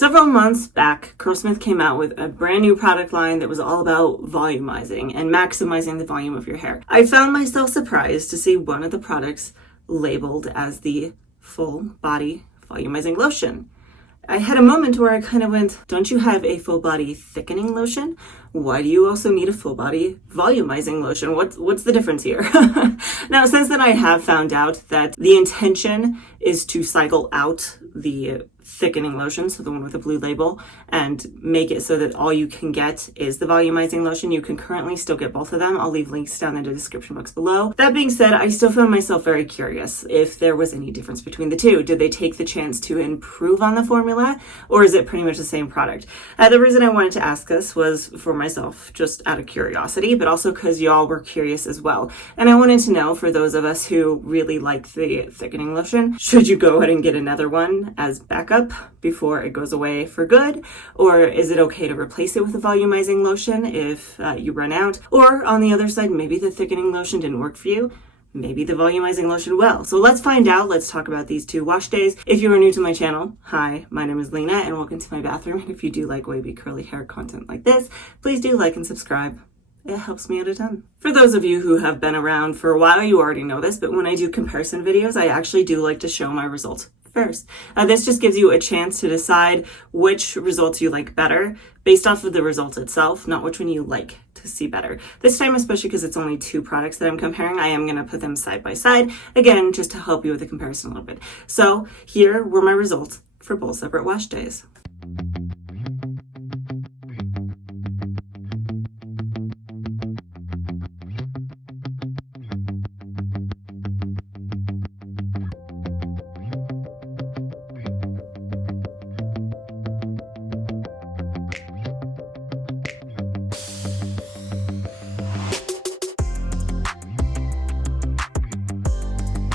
Several months back, Curlsmith came out with a brand new product line that was all about volumizing and maximizing the volume of your hair. I found myself surprised to see one of the products labeled as the full body volumizing lotion. I had a moment where I kind of went, don't you have a full body thickening lotion? Why do you also need a full body volumizing lotion? What's the difference here? Now, since then, I have found out that the intention is to cycle out the thickening lotion, so the one with the blue label, and make it so that all you can get is the volumizing lotion. You can currently still get both of them. I'll leave links down in the description box below. That being said, I still found myself very curious if there was any difference between the two. Did they take the chance to improve on the formula, or is it pretty much the same product? The reason I wanted to ask this was for myself, just out of curiosity, but also because y'all were curious as well. And I wanted to know, for those of us who really like the thickening lotion, should you go ahead and get another one as backup before it goes away for good? Or is it okay to replace it with a volumizing lotion if you run out? Or on the other side, maybe the thickening lotion didn't work for you. Maybe the volumizing lotion will. So let's find out. Let's talk about these two wash days. If you are new to my channel, hi, my name is Lena and welcome to my bathroom. And if you do like wavy curly hair content like this, please do like and subscribe. It helps me out a ton. For those of you who have been around for a while, you already know this, but when I do comparison videos, I actually do like to show my results first. This just gives you a chance to decide which results you like better based off of the result itself, not which one you like to see better. This time, especially because it's only two products that I'm comparing, I am going to put them side by side, again, just to help you with the comparison a little bit. So here were my results for both separate wash days.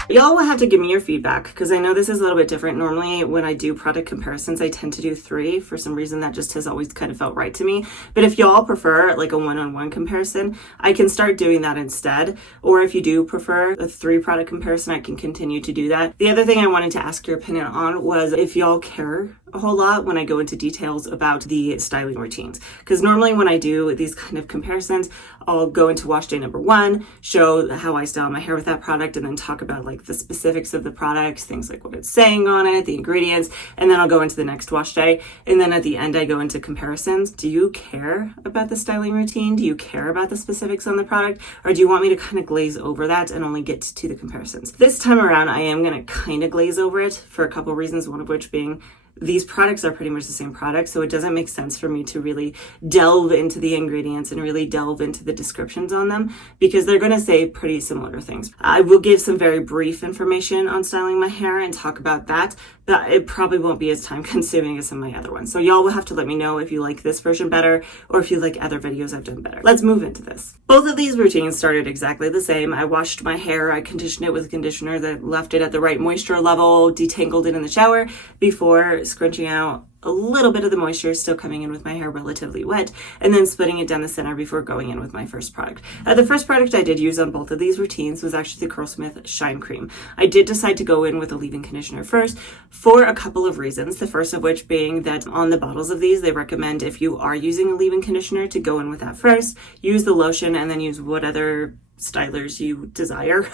Y'all will have to give me your feedback because I know this is a little bit different. Normally when I do product comparisons, I tend to do 3. For some reason, that just has always kind of felt right to me. But if y'all prefer like a one-on-one comparison, I can start doing that instead. Or if you do prefer a 3 product comparison, I can continue to do that. The other thing I wanted to ask your opinion on was if y'all care a whole lot when I go into details about the styling routines. Because normally when I do these kind of comparisons, I'll go into wash day number 1, show how I style my hair with that product, and then talk about like the specifics of the product, things like what it's saying on it, the ingredients, and then I'll go into the next wash day. And then at the end, I go into comparisons. Do you care about the styling routine? Do you care about the specifics on the product? Or do you want me to kind of glaze over that and only get to the comparisons? This time around, I am going to kind of glaze over it for a couple of reasons, one of which being these products are pretty much the same product, so it doesn't make sense for me to really delve into the ingredients and really delve into the descriptions on them because they're going to say pretty similar things. I will give some very brief information on styling my hair and talk about that, but it probably won't be as time consuming as some of my other ones. So y'all will have to let me know if you like this version better or if you like other videos I've done better. Let's move into this. Both of these routines started exactly the same. I washed my hair, I conditioned it with a conditioner that left it at the right moisture level, detangled it in the shower before scrunching out a little bit of the moisture still coming in with my hair relatively wet, and then splitting it down the center before going in with my first product. The first product I did use on both of these routines was actually the Curlsmith Shine Cream. I did decide to go in with a leave-in conditioner first for a couple of reasons, the first of which being that on the bottles of these, they recommend if you are using a leave-in conditioner to go in with that first, use the lotion, and then use what other stylers you desire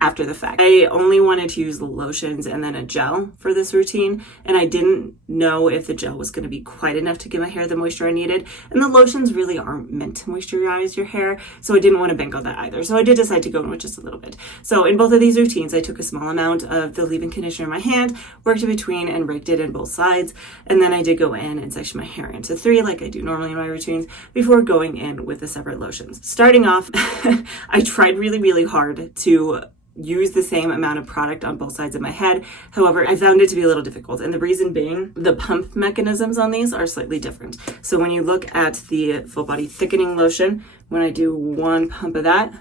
after the fact. I only wanted to use the lotions and then a gel for this routine, and I didn't know if the gel was going to be quite enough to give my hair the moisture I needed, and the lotions really aren't meant to moisturize your hair, so I didn't want to bank on that either. So I did decide to go in with just a little bit. So in both of these routines, I took a small amount of the leave-in conditioner in my hand, worked in between and raked it in both sides, and then I did go in and section my hair into 3 like I do normally in my routines before going in with the separate lotions. Starting off, I tried really hard to use the same amount of product on both sides of my head. However, I found it to be a little difficult. And the reason being, the pump mechanisms on these are slightly different. So when you look at the full body thickening lotion, when I do 1 pump of that,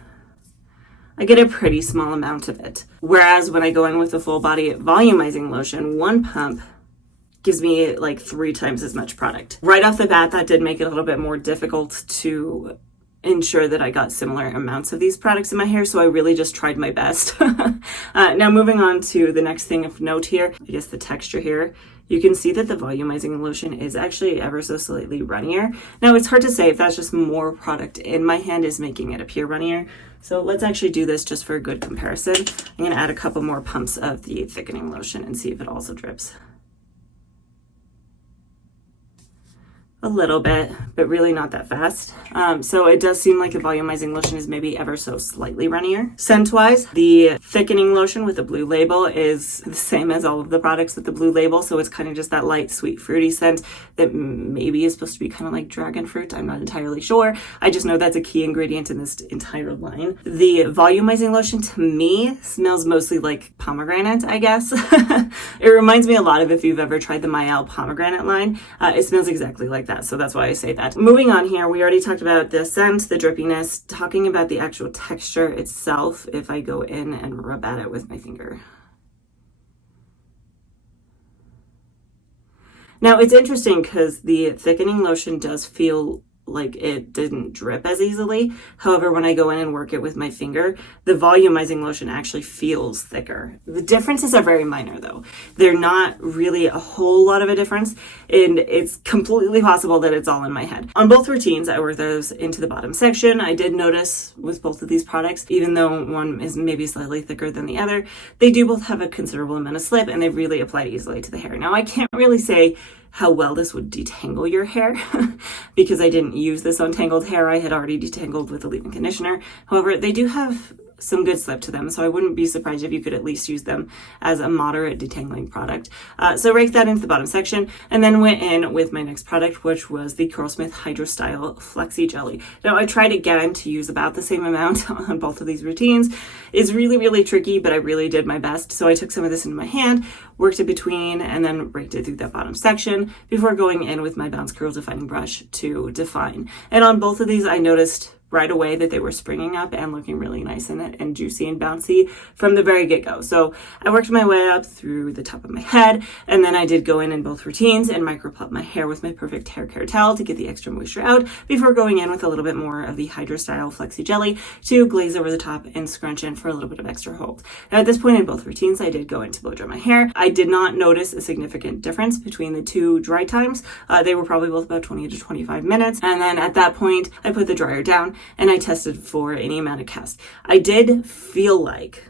I get a pretty small amount of it. Whereas when I go in with the full body volumizing lotion, 1 pump gives me like 3 times as much product. Right off the bat, that did make it a little bit more difficult to ensure that I got similar amounts of these products in my hair, so I really just tried my best. Now moving on to the next thing of note here, I guess the texture here. You can see that the volumizing lotion is actually ever so slightly runnier. Now it's hard to say if that's just more product in my hand is making it appear runnier. So let's actually do this just for a good comparison. I'm gonna add a couple more pumps of the thickening lotion and see if it also drips. A little bit, but really not that fast. So it does seem like the volumizing lotion is maybe ever so slightly runnier. Scent-wise, the thickening lotion with the blue label is the same as all of the products with the blue label, so it's kind of just that light, sweet, fruity scent that maybe is supposed to be kind of like dragon fruit. I'm not entirely sure. I just know that's a key ingredient in this entire line. The volumizing lotion, to me, smells mostly like pomegranate, I guess. It reminds me a lot of if you've ever tried the Mayal pomegranate line. It smells exactly like that, so that's why I say that. Moving on here, we already talked about the scent, the drippiness, talking about the actual texture itself if I go in and rub at it with my finger. Now it's interesting because the thickening lotion does feel like it didn't drip as easily. However, when I go in and work it with my finger, the volumizing lotion actually feels thicker. The differences are very minor though. They're not really a whole lot of a difference, and it's completely possible that it's all in my head. On both routines, I work those into the bottom section. I did notice with both of these products, even though one is maybe slightly thicker than the other, they do both have a considerable amount of slip and they really apply easily to the hair. Now, I can't really say how well this would detangle your hair because I didn't use this on tangled hair. I had already detangled with a leave-in conditioner. However, they do have some good slip to them, so I wouldn't be surprised if you could at least use them as a moderate detangling product. So rake that into the bottom section, and then went in with my next product, which was the Curlsmith Hydro Style Flexi Jelly. Now I tried again to use about the same amount on both of these routines. It's really, really tricky, but I really did my best. So I took some of this into my hand, worked it between, and then raked it through that bottom section before going in with my Bounce Curl defining brush to define. And on both of these, I noticed right away that they were springing up and looking really nice and juicy and bouncy from the very get-go. So I worked my way up through the top of my head, and then I did go in both routines and microplot my hair with my Perfect Hair Care Towel to get the extra moisture out before going in with a little bit more of the Hydro Style Flexi Jelly to glaze over the top and scrunch in for a little bit of extra hold. Now at this point in both routines, I did go in to blow dry my hair. I did not notice a significant difference between the two dry times. They were probably both about 20 to 25 minutes. And then at that point, I put the dryer down and I tested for any amount of cast. I did feel like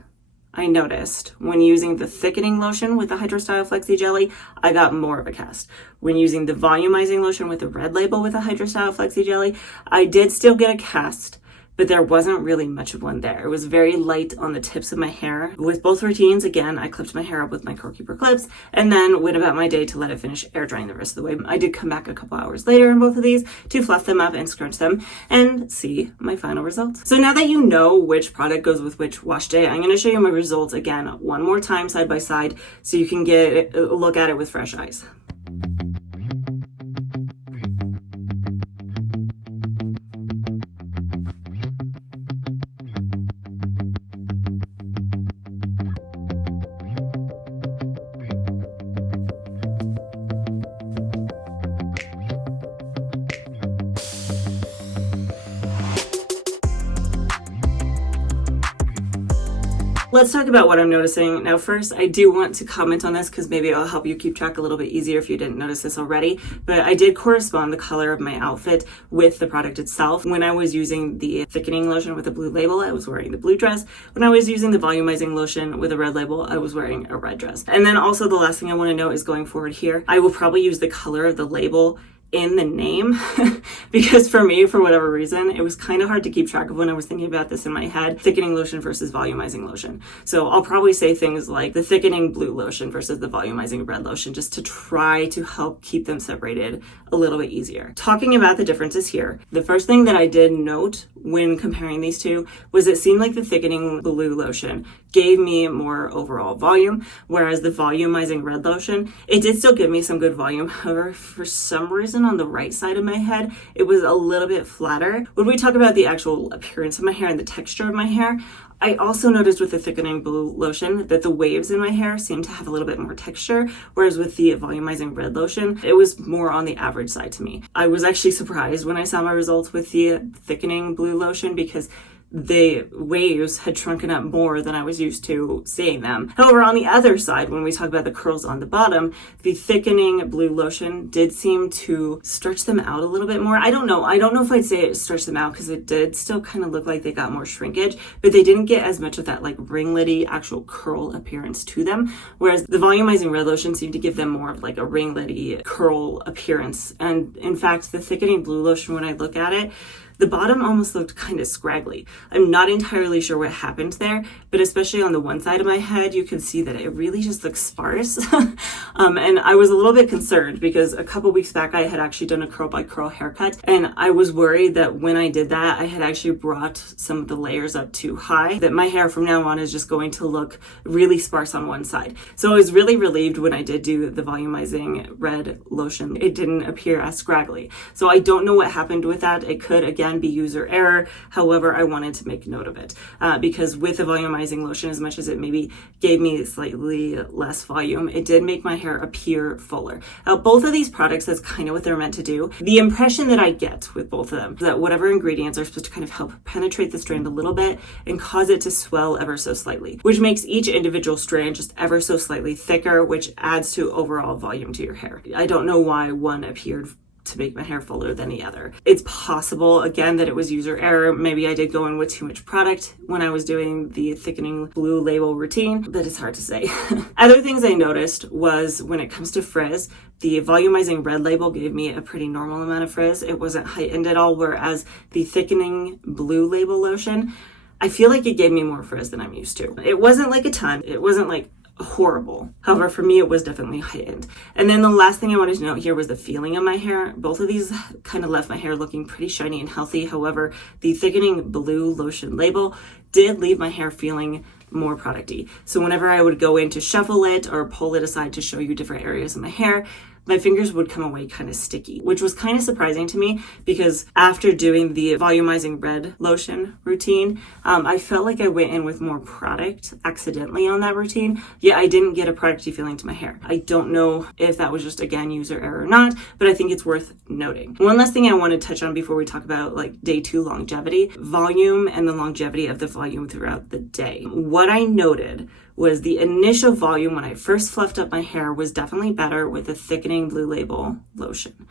I noticed when using the thickening lotion with the Hydro Style Flexi Jelly, I got more of a cast. When using the volumizing lotion with the red label with the Hydro Style Flexi Jelly, I did still get a cast, but there wasn't really much of one there. It was very light on the tips of my hair. With both routines, again, I clipped my hair up with my Curl Keeper clips and then went about my day to let it finish air drying the rest of the way. I did come back a couple hours later in both of these to fluff them up and scrunch them and see my final results. So now that you know which product goes with which wash day, I'm gonna show you my results again one more time side by side so you can get a look at it with fresh eyes. Let's talk about what I'm noticing. Now, first, I do want to comment on this because maybe it'll help you keep track a little bit easier if you didn't notice this already, but I did correspond the color of my outfit with the product itself. When I was using the thickening lotion with a blue label, I was wearing the blue dress. When I was using the volumizing lotion with a red label, I was wearing a red dress. And then also the last thing I want to note is going forward here, I will probably use the color of the label in the name because for me, for whatever reason, it was kind of hard to keep track of when I was thinking about this in my head, thickening lotion versus volumizing lotion. So I'll probably say things like the thickening blue lotion versus the volumizing red lotion just to try to help keep them separated a little bit easier. Talking about the differences here, the first thing that I did note when comparing these two was it seemed like the thickening blue lotion gave me more overall volume, whereas the Volumizing Red Lotion, it did still give me some good volume. However, for some reason on the right side of my head, it was a little bit flatter. When we talk about the actual appearance of my hair and the texture of my hair, I also noticed with the Thickening Blue Lotion that the waves in my hair seemed to have a little bit more texture, whereas with the Volumizing Red Lotion, it was more on the average side to me. I was actually surprised when I saw my results with the Thickening Blue Lotion because the waves had shrunken up more than I was used to seeing them. However, on the other side, when we talk about the curls on the bottom, the Thickening Blue Lotion did seem to stretch them out a little bit more. I don't know if I'd say it stretched them out because it did still kind of look like they got more shrinkage, but they didn't get as much of that like ringlety actual curl appearance to them. Whereas the Volumizing Red Lotion seemed to give them more of like a ringlety curl appearance. And in fact, the Thickening Blue Lotion, when I look at it, the bottom almost looked kind of scraggly. I'm not entirely sure what happened there, but especially on the one side of my head, you can see that it really just looks sparse. And I was a little bit concerned because a couple weeks back, I had actually done a curl by curl haircut. And I was worried that when I did that, I had actually brought some of the layers up too high, that my hair from now on is just going to look really sparse on one side. So I was really relieved when I did do the Volumizing Red Lotion. It didn't appear as scraggly. So I don't know what happened with that. It could, again, be user error. However, I wanted to make note of it because with the Volumizing Lotion, as much as it maybe gave me slightly less volume, it did make my hair appear fuller. Both of these products, that's kind of what they're meant to do. The impression that I get with both of them is that whatever ingredients are supposed to kind of help penetrate the strand a little bit and cause it to swell ever so slightly, which makes each individual strand just ever so slightly thicker, which adds to overall volume to your hair. I don't know why one appeared to make my hair fuller than the other. It's possible, again, that it was user error. Maybe I did go in with too much product when I was doing the Thickening Blue Label routine, but it's hard to say. Other things I noticed was when it comes to frizz, the Volumizing Red Label gave me a pretty normal amount of frizz. It wasn't heightened at all, whereas the Thickening Blue Label Lotion, I feel like it gave me more frizz than I'm used to. It wasn't like a ton. It wasn't like horrible. However, for me, it was definitely heightened. And then the last thing I wanted to note here was the feeling of my hair. Both of these kind of left my hair looking pretty shiny and healthy. However, the Thickening Blue Lotion label did leave my hair feeling more producty. So whenever I would go in to shuffle it or pull it aside to show you different areas of my hair, my fingers would come away kind of sticky, which was kind of surprising to me because after doing the Volumizing Red Lotion routine, I felt like I went in with more product accidentally on that routine. Yeah, I didn't get a producty feeling to my hair. I don't know if that was just, again, user error or not, but I think it's worth noting. One last thing I want to touch on before we talk about like day 2 longevity, volume and the longevity of the volume throughout the day. What I noted was the initial volume when I first fluffed up my hair was definitely better with the Thickening Blue Label lotion.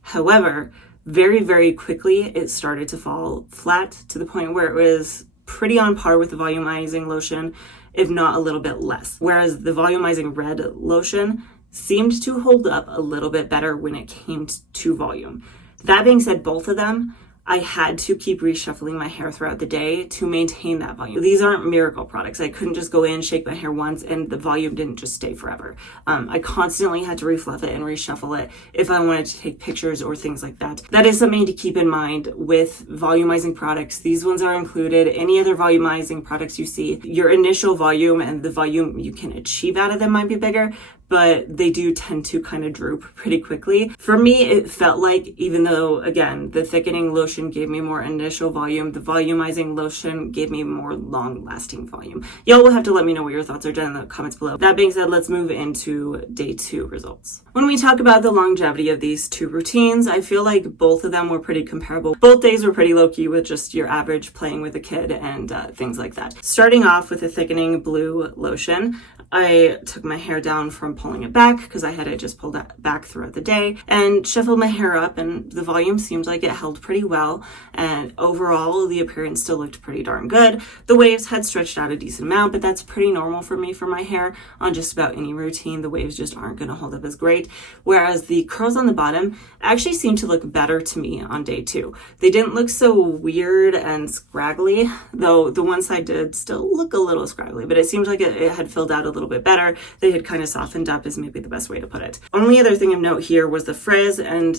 However, very, very quickly, it started to fall flat to the point where it was pretty on par with the Volumizing Lotion, if not a little bit less. Whereas the Volumizing Red Lotion seemed to hold up a little bit better when it came to volume. That being said, both of them, I had to keep reshuffling my hair throughout the day to maintain that volume. These aren't miracle products. I couldn't just go in, shake my hair once, and the volume didn't just stay forever. I constantly had to refluff it and reshuffle it if I wanted to take pictures or things like that. That is something to keep in mind with volumizing products. These ones are included. Any other volumizing products you see, your initial volume and the volume you can achieve out of them might be bigger, but they do tend to kind of droop pretty quickly. For me, it felt like, even though, again, the Thickening Lotion gave me more initial volume, the Volumizing Lotion gave me more long-lasting volume. Y'all will have to let me know what your thoughts are down in the comments below. That being said, let's move into day 2 results. When we talk about the longevity of these 2 routines, I feel like both of them were pretty comparable. Both days were pretty low-key with just your average playing with a kid and things like that. Starting off with the Thickening Blue Lotion, I took my hair down from pulling it back because I had it just pulled back throughout the day and shuffled my hair up, and the volume seemed like it held pretty well, and overall the appearance still looked pretty darn good. The waves had stretched out a decent amount, but that's pretty normal for me for my hair. On just about any routine, the waves just aren't going to hold up as great, whereas the curls on the bottom actually seemed to look better to me on day 2. They didn't look so weird and scraggly, though the one side did still look a little scraggly, but it seemed like it had filled out a little bit better. They had kind of softened up is maybe the best way to put it. Only other thing of note here was the frizz, and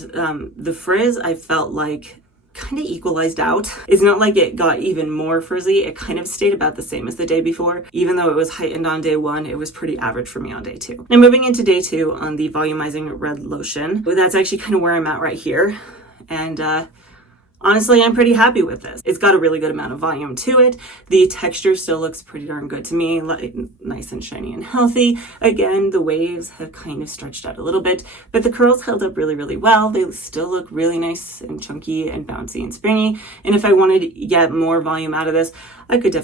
the frizz I felt like kind of equalized out. It's not like it got even more frizzy. It kind of stayed about the same as the day before. Even though it was heightened on day 1, it was pretty average for me on day 2. Now moving into day 2 on the Volumizing Red Lotion. That's actually kind of where I'm at right here. And honestly, I'm pretty happy with this. It's got a really good amount of volume to it. The texture still looks pretty darn good to me, like nice and shiny and healthy. Again, the waves have kind of stretched out a little bit, but the curls held up really, really well. They still look really nice and chunky and bouncy and springy. And if I wanted to get more volume out of this, I could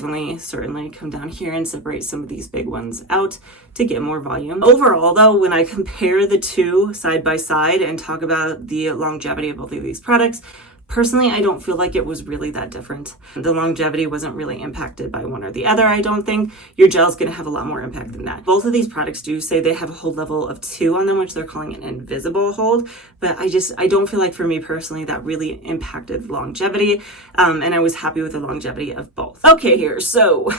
certainly come down here and separate some of these big ones out to get more volume. Overall though, when I compare the two side by side and talk about the longevity of both of these products, personally, I don't feel like it was really that different. The longevity wasn't really impacted by one or the other, I don't think. Your gel's going to have a lot more impact than that. Both of these products do say they have a hold level of 2 on them, which they're calling an invisible hold. But I don't feel like for me personally that really impacted longevity. And I was happy with the longevity of both. Okay, here, so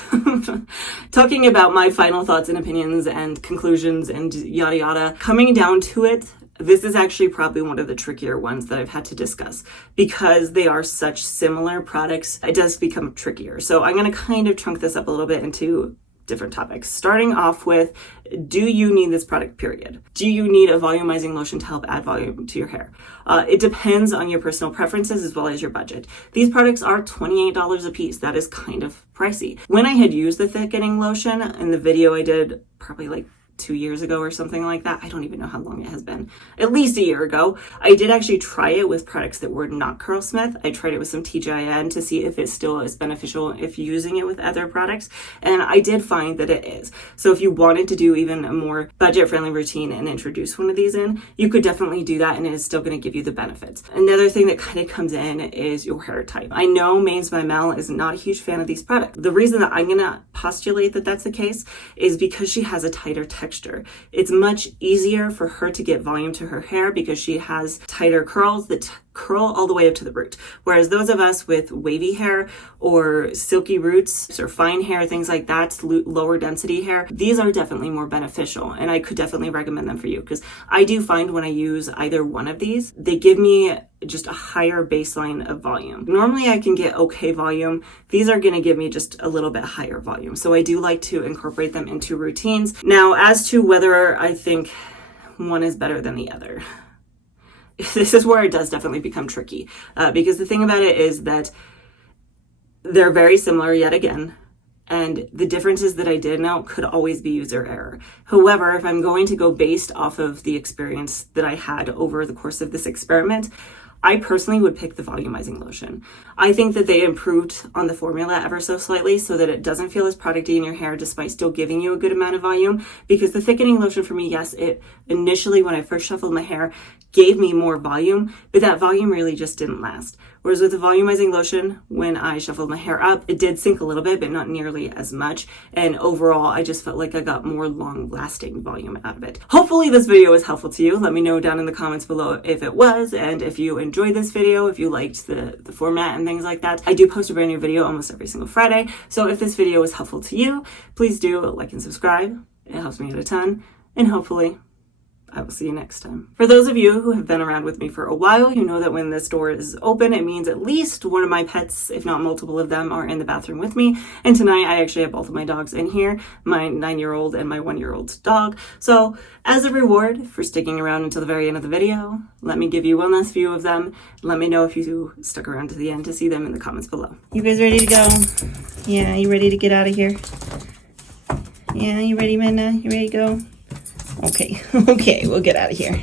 talking about my final thoughts and opinions and conclusions and yada yada, coming down to it, this is actually probably one of the trickier ones that I've had to discuss because they are such similar products. It does become trickier. So I'm going to kind of chunk this up a little bit into different topics. Starting off with, do you need this product, period? Do you need a volumizing lotion to help add volume to your hair? It depends on your personal preferences as well as your budget. These products are $28 a piece. That is kind of pricey. When I had used the thickening lotion in the video I did probably like 2 years ago or something like that. I don't even know how long it has been. At least a year ago. I did actually try it with products that were not Curlsmith. I tried it with some TGIN to see if it still is beneficial if using it with other products. And I did find that it is. So if you wanted to do even a more budget-friendly routine and introduce one of these in, you could definitely do that and it is still going to give you the benefits. Another thing that kind of comes in is your hair type. I know Mains by Mel is not a huge fan of these products. The reason that I'm going to postulate that that's the case is because she has a tighter texture. It's much easier for her to get volume to her hair because she has tighter curls that curl all the way up to the root. Whereas those of us with wavy hair or silky roots or fine hair, things like that, lower density hair, these are definitely more beneficial. And I could definitely recommend them for you because I do find when I use either one of these, they give me just a higher baseline of volume. Normally I can get okay volume. These are going to give me just a little bit higher volume. So I do like to incorporate them into routines. Now, as to whether I think one is better than the other, this is where it does definitely become tricky because the thing about it is that they're very similar yet again. And the differences that I did note could always be user error. However, if I'm going to go based off of the experience that I had over the course of this experiment, I personally would pick the volumizing lotion. I think that they improved on the formula ever so slightly so that it doesn't feel as producty in your hair despite still giving you a good amount of volume. Because the thickening lotion for me, yes, it initially when I first shuffled my hair gave me more volume, but that volume really just didn't last. Whereas with the volumizing lotion, when I shuffled my hair up, it did sink a little bit, but not nearly as much. And overall, I just felt like I got more long-lasting volume out of it. Hopefully this video was helpful to you. Let me know down in the comments below if it was, and if you enjoyed this video, if you liked the format and things like that. I do post a brand new video almost every single Friday. So if this video was helpful to you, please do like and subscribe. It helps me out a ton. And hopefully I will see you next time. For those of you who have been around with me for a while, you know that when this door is open, it means at least one of my pets, if not multiple of them, are in the bathroom with me. And tonight I actually have both of my dogs in here, my 9-year-old and my 1-year-old dog. So as a reward for sticking around until the very end of the video, let me give you one last view of them. Let me know if you stuck around to the end to see them in the comments below. You guys ready to go? Yeah, you ready to get out of here? Yeah, you ready, Minna? You ready to go? Okay, okay, we'll get out of here.